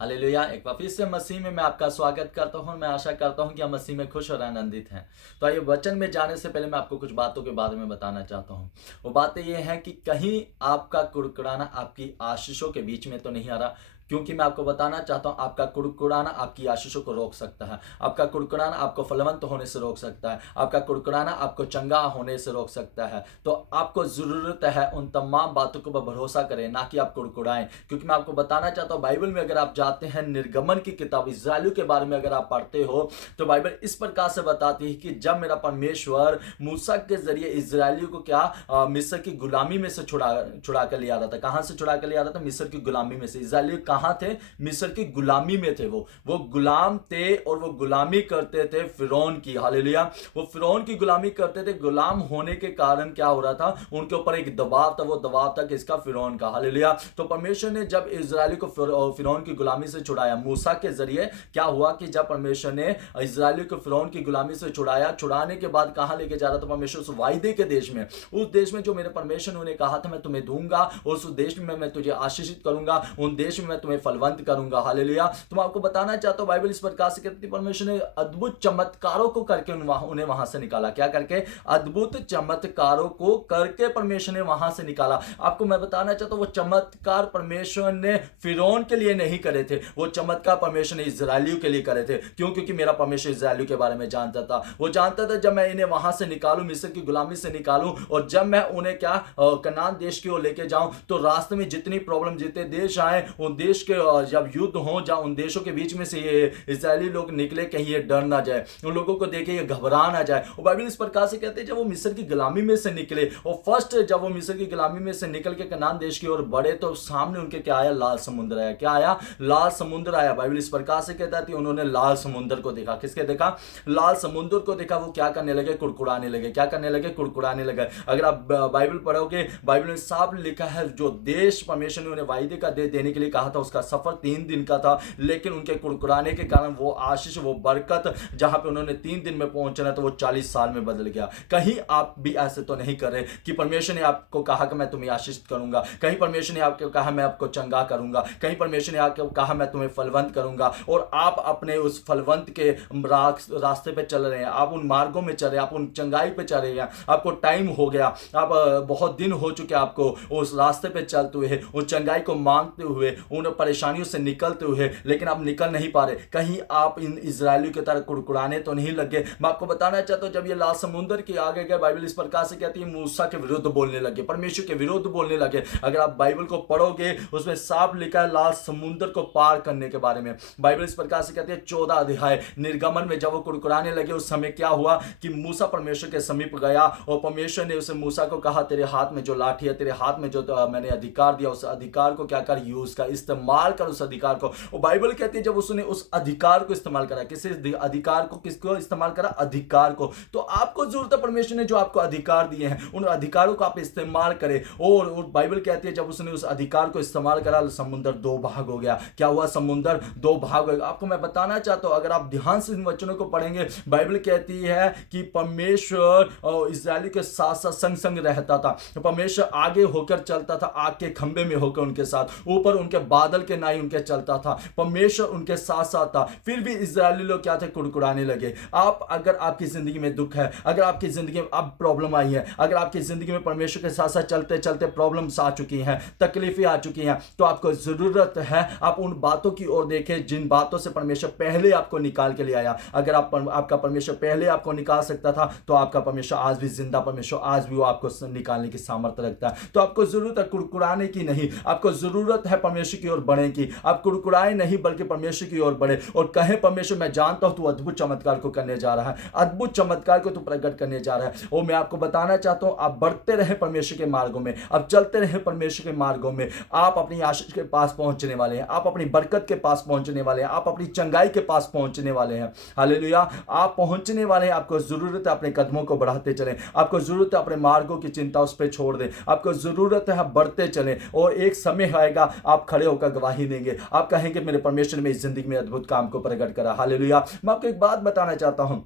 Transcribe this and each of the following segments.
Hallelujah. एक बार फिर से मसीह में मैं आपका स्वागत करता हूँ। मैं आशा करता हूँ कि आप मसीह में खुश और आनंदित हैं। तो आइए वचन में जाने से पहले मैं आपको कुछ बातों के बारे में बताना चाहता हूँ। वो बातें ये हैं कि कहीं आपका कुड़कुड़ाना आपकी आशीषों के बीच में तो नहीं आ रहा, क्योंकि मैं आपको बताना चाहता हूँ आपका कुड़कुड़ाना आपकी आशीषों को रोक सकता है। आपका कुड़कुड़ाना आपको फलवंत होने से रोक सकता है। आपका कुड़कुड़ाना आपको चंगा होने से रोक सकता है। तो आपको ज़रूरत है उन तमाम बातों को भरोसा करें, ना कि आप कुड़कुड़ाएं। क्योंकि मैं आपको बताना चाहता हूँ बाइबल में अगर आप जाते हैं, निर्गमन की किताब इस्राएलियों के बारे में अगर आप पढ़ते हो तो बाइबल इस प्रकार से बताती है कि जब मेरा परमेश्वर मूसा के जरिए इस्राएलियों को मिस्र की गुलामी में से छुड़ा कर ले आ रहा था। कहां से छुड़ा कर ले आ रहा था? मिस्र की गुलामी में से। इस्राएली कहां थे? मिस्र की गुलामी में थे। वो गुलाम थे और वो गुलामी करते थे फिरौन की। हालेलुया। वो फिरौन की गुलामी करते थे। गुलाम होने के कारण क्या हो रहा था? उनके ऊपर एक दबाव था। वो दबाव था किसका? फिरौन का। हालेलुया। तो परमेश्वर ने जब इजरायली को फिरौन की गुलामी से छुड़ाया मूसा के जरिए, क्या हुआ कि जब परमेश्वर ने इजरायली को फिरौन की गुलामी से छुड़ाया, छुड़ाने के बाद कहां लेके जा रहा था परमेश्वर? उस वायदे के देश में, उस देश में जो मेरे परमेश्वर ने कहा था मैं तुम्हें दूंगा, और उस देश में मैं तुझे आशीषित करूंगा, उन देश में मैं तुम्हें फलवंत करूंगा। हालेलुया। तो मैं आपको बताना चाहता हूं बाइबल इस प्रकार से कहती है परमेश्वर ने अद्भुत चमत्कारों को करके उन्हें वहां से निकाला। क्या करके? अद्भुत चमत्कारों को करके परमेश्वर ने वहां से निकाला। आपको मैं बताना चाहता हूं वो चमत्कार परमेश्वर ने फिरौन के लिए नहीं करे थे, वो चमत्कार परमेश्वर ने इजरायलियों के लिए करे थे। क्यों? क्योंकि मेरा परमेश्वर इजरायलियों के बारे में जानता था। वो जानता था जब मैं इन्हें वहां से निकालूं, मिस्र की गुलामी से निकालूं, और जब मैं उन्हें कनान देश की ओर लेके जाऊं, तो रास्ते में जितनी प्रॉब्लम, जितने देश आए, उन देश के जब युद्ध हो, जब उन देशों के बीच में से ये इजरायली लोग निकले, कहीं ये डर ना जाए, उन लोगों को देखे ये घबरा ना जाए। और बाइबल इस प्रकार से कहते हैं जब वो मिस्र की गुलामी में से निकले, और फर्स्ट जब वो मिस्र की गुलामी में से निकल के कनान देश की ओर बढ़े, तो सामने उनके क्या आया? लाल समुद्र आया। क्या आया? लाल समुद्र आया। बाइबल इस प्रकार से कहता है उन्होंने लाल समुद्र को देखा। किसके देखा? लाल समुद्र को देखा। वो क्या करने लगे? कुड़कुड़ाने लगे। क्या करने लगे? कुड़कुड़ाने लगे। अगर आप बाइबल पढ़ोगे, बाइबल में साफ लिखा है जो देश परमेश्वर ने उन्हें वायदे का देने के लिए कहा था, उसका सफर 3 दिन का था, लेकिन उनके कुड़कुड़ाने के कारण वो आशीष, वो बरकत जहां पे उन्होंने 3 दिन में पहुंचना था, वो 40 साल में बदल गया। कहीं आप भी ऐसे तो नहीं कर रहे कि परमेश्वर ने आपको कहा कि मैं तुम्हें आशीष करूंगा, कहीं परमेश्वर ने आपको कहा मैं आपको चंगा करूंगा, कहीं परमेश्वर ने आपको कहा मैं तुम्हें फलवंत करूंगा, और आप अपने उस फलवंत के रास्ते पे चल रहे हैं, आप उन मार्गों में चल रहे हैं, आप उन चंगाई पे चल रहे हैं, आपको टाइम हो गया, आप बहुत दिन हो चुके आपको उस रास्ते पे चलते हुए, उस चंगाई को मांगते हुए, उन परेशानियों से निकलते हुए, लेकिन आप निकल नहीं पा रहे। कहीं आप इन इजरायलियों की तरह कुड़कुड़ाने तो नहीं लगे। मैं आपको बताना चाहता हूं जब ये लाल समुद्र के आगे गए, बाइबल इस प्रकार से कहती है मूसा के विरुद्ध बोलने लगे, परमेश्वर के विरुद्ध बोलने लगे। अगर आप बाइबल को पढ़ोगे उसमें साफ लिखा है लाल समुद्र को पार करने के बारे में। बाइबल इस प्रकार से कहती है 14 अध्याय निर्गमन में, जब वो कुड़कुड़ाने लगे उस समय क्या हुआ कि मूसा परमेश्वर के समीप गया, और परमेश्वर ने उसे मूसा को कहा तेरे हाथ में जो लाठी है, तेरे हाथ में जो मैंने अधिकार दिया, उस अधिकार को क्या कर? यूज कर, इस्तेमाल कर उस अधिकार को। और बाइबल कहती है जब उसने उस अधिकार को इस्तेमाल करा, किस अधिकार को? किसको इस्तेमाल करा? अधिकार को। तो आपको जरूरत है परमेश्वर ने जो आपको अधिकार दिए हैं, उन अधिकारों को आप इस्तेमाल करें। और बाइबल कहती है जब उसने उस अधिकार को इस्तेमाल करा, समुद्र 2 भाग हो गया। क्या हुआ? समुद्र 2 भाग हो गया। आपको मैं बताना चाहता हूं अगर आप ध्यान से इन वचनों को पढ़ेंगे, बाइबल कहती है कि परमेश्वर इस्राएली के साथ साथ संग संग रहता था। परमेश्वर आगे होकर चलता था, आग के खंबे में होकर उनके साथ, ऊपर उनके बादल के नाई उनके चलता था, परमेश्वर उनके साथ साथ था। फिर भी इस्राएली लोग क्या थे? कुड़कुड़ाने लगे। आप अगर आपकी जिंदगी में दुख है, अगर आपकी जिंदगी में अब प्रॉब्लम आई है, अगर आपकी जिंदगी में परमेश्वर के साथ साथ चलते चलते प्रॉब्लम्स आ चुकी हैं, तकलीफें आ चुकी हैं, तो आपको जरूरत है आप उन बातों की ओर देखें जिन बातों से परमेश्वर पहले आपको निकाल के ले आया। अगर आपका परमेश्वर पहले आपको निकाल सकता था, तो आपका परमेश्वर आज भी जिंदा परमेश्वर, आज भी वो आपको निकालने की सामर्थ्य रखता है। तो आपको जरूरत है कुड़कुड़ाने की नहीं, आपको जरूरत है परमेश्वर की ओर बढ़ने की। आप कुड़कुड़ाए नहीं बल्कि परमेश्वर की ओर बढ़े और कहे परमेश्वर मैं जानता हूं तू अद्भुत चमत्कार को करने जा रहा है, अद्भुत चमत्कार को तू प्रकट करने जा रहा है। और मैं आपको बताना चाहता हूं आप बढ़ते रहे परमेश्वर के मार्गों में, आप चलते रहे परमेश्वर के मार्गों में, आप अपनी आशीष के पास पहुंचने वाले हैं, आप अपनी बरकत के पास पहुंचने वाले हैं, आप अपनी चंगाई के पास पहुंचने वाले हैं। हालेलुया। आप पहुंचने वाले हैं। आपको जरूरत है अपने कदमों को बढ़ाते चलें, आपको जरूरत है अपने मार्गों की चिंता उस पर छोड़ दें, आपको जरूरत है आप बढ़ते चलें, और एक समय आएगा आप खड़े होकर गवाही देंगे, आप कहेंगे मेरे परमेश्वर ने मेरी जिंदगी में अद्भुत काम को प्रकट करा। हालेलुया। मैं आपको एक बात बताना चाहता हूं,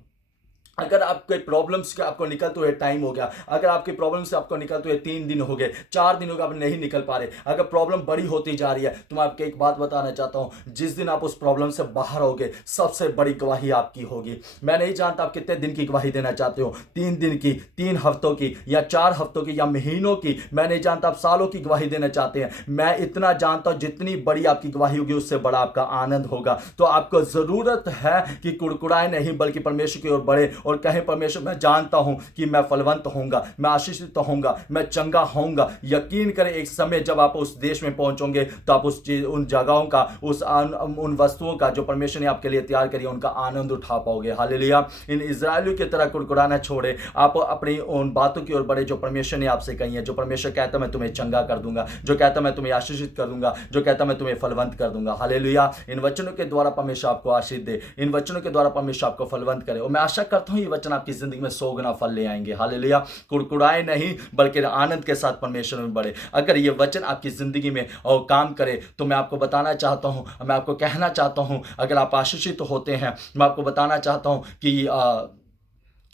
अगर आपके प्रॉब्लम से आपको निकलते हुए टाइम हो गया, अगर आपकी प्रॉब्लम से आपको निकलते हुए 3 दिन हो गए, 4 दिन हो गए, आप नहीं निकल पा रहे, अगर प्रॉब्लम बड़ी होती जा रही है, तो मैं आपको एक बात बताना चाहता हूं, जिस दिन आप उस प्रॉब्लम से बाहर होगे, सबसे बड़ी गवाही आपकी होगी। मैं नहीं जानता आप कितने दिन की गवाही देना चाहते हो, 3 दिन की, 3 हफ्तों की, या 4 हफ्तों की, या महीनों की। मैं नहीं जानता आप सालों की गवाही देना चाहते हैं। मैं इतना जानता हूं, जितनी बड़ी आपकी गवाही होगी, उससे बड़ा आपका आनंद होगा। तो आपको जरूरत है कि कुड़कुड़ाए नहीं, बल्कि परमेश्वर की ओर बढ़े और कहे, परमेश्वर मैं जानता हूं कि मैं फलवंत होऊंगा, मैं आशीषित होऊंगा, मैं चंगा होऊंगा। यकीन करें, एक समय जब आप उस देश में पहुंचोगे, तो आप उस चीज, उन जगहों का, उन वस्तुओं का जो परमेश्वर ने आपके लिए तैयार करी, उनका आनंद उठा पाओगे। हालेलुया। इन इजरायलियों की तरह कुड़कुड़ाना छोड़े, आप अपनी उन बातों की ओर बढ़े जो परमेश्वर ने आपसे कही है। जो परमेश्वर कहता मैं तुम्हें चंगा कर दूंगा, जो कहता मैं तुम्हें आशीषित कर दूंगा, जो कहता मैं तुम्हें फलवंत कर दूंगा। हालेलुया। इन वचनों के द्वारा परमेश्वर आपको आशीष दे, इन वचनों के द्वारा परमेश्वर आपको फलवंत करे, और मैं आशा करता हूं ये वचन आपकी जिंदगी में 100 गुना फल ले आएंगे। हालेलुया। कुड़कुड़ाए नहीं, बल्कि आनंद के साथ परमेश्वर में बढ़े। अगर ये वचन आपकी जिंदगी में और काम करे, तो मैं आपको बताना चाहता हूं, मैं आपको कहना चाहता हूं, अगर आप आशीषित होते हैं, मैं आपको बताना चाहता हूं कि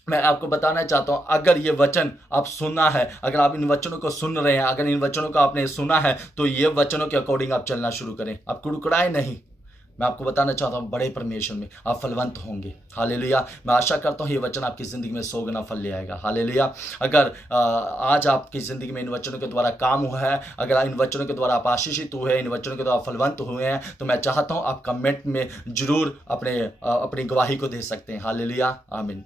मैं आपको बताना चाहता हूं, अगर ये वचन आप सुनना है, अगर आप इन वचनों को सुन रहे हैं, अगर इन वचनों को आपने सुना है, तो ये वचनों के अकॉर्डिंग आप चलना शुरू करें। आप कुड़कुड़ाए नहीं। मैं आपको बताना चाहता हूं, बड़े परमेश्वर में आप फलवंत होंगे। हालेलुया। मैं आशा करता हूं ये वचन आपकी जिंदगी में 100 गुना फल ले आएगा। हालेलुया। अगर आज आपकी जिंदगी में इन वचनों के द्वारा काम हुआ है, अगर इन वचनों के द्वारा आप आशीषित हुए हैं, इन वचनों के द्वारा फलवंत हुए हैं, तो मैं चाहता हूं आप कमेंट में जरूर अपनी गवाही को दे सकते हैं। हालेलुया। आमीन।